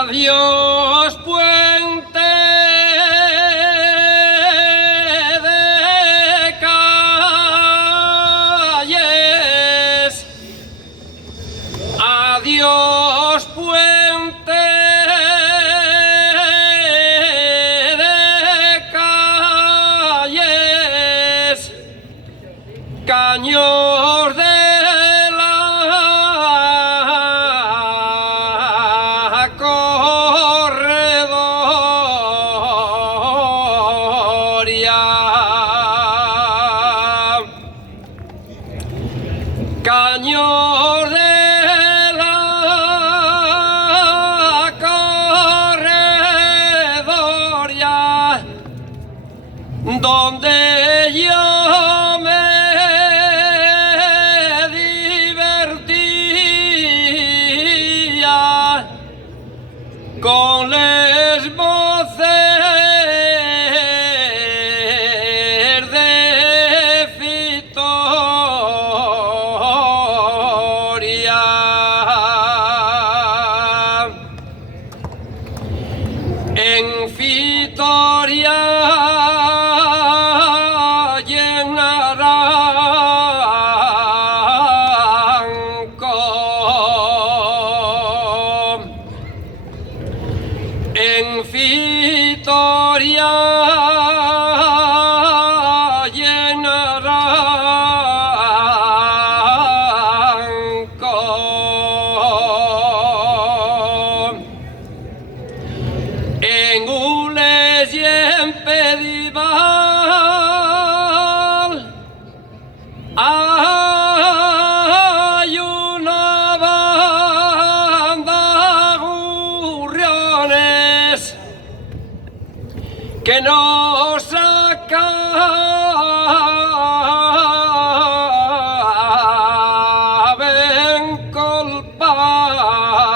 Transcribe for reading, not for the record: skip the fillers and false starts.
Adiós, puente de calles. Adiós, puente de calles. Caños de la corredoria. Caños de la corredoria, donde yo me divertía con les voces de Vitoria. En Vitoria y en Naranco, en Vitoria y en Naranco, en Gules y en Pedival hay una banda gurriones que nos acaben colpando.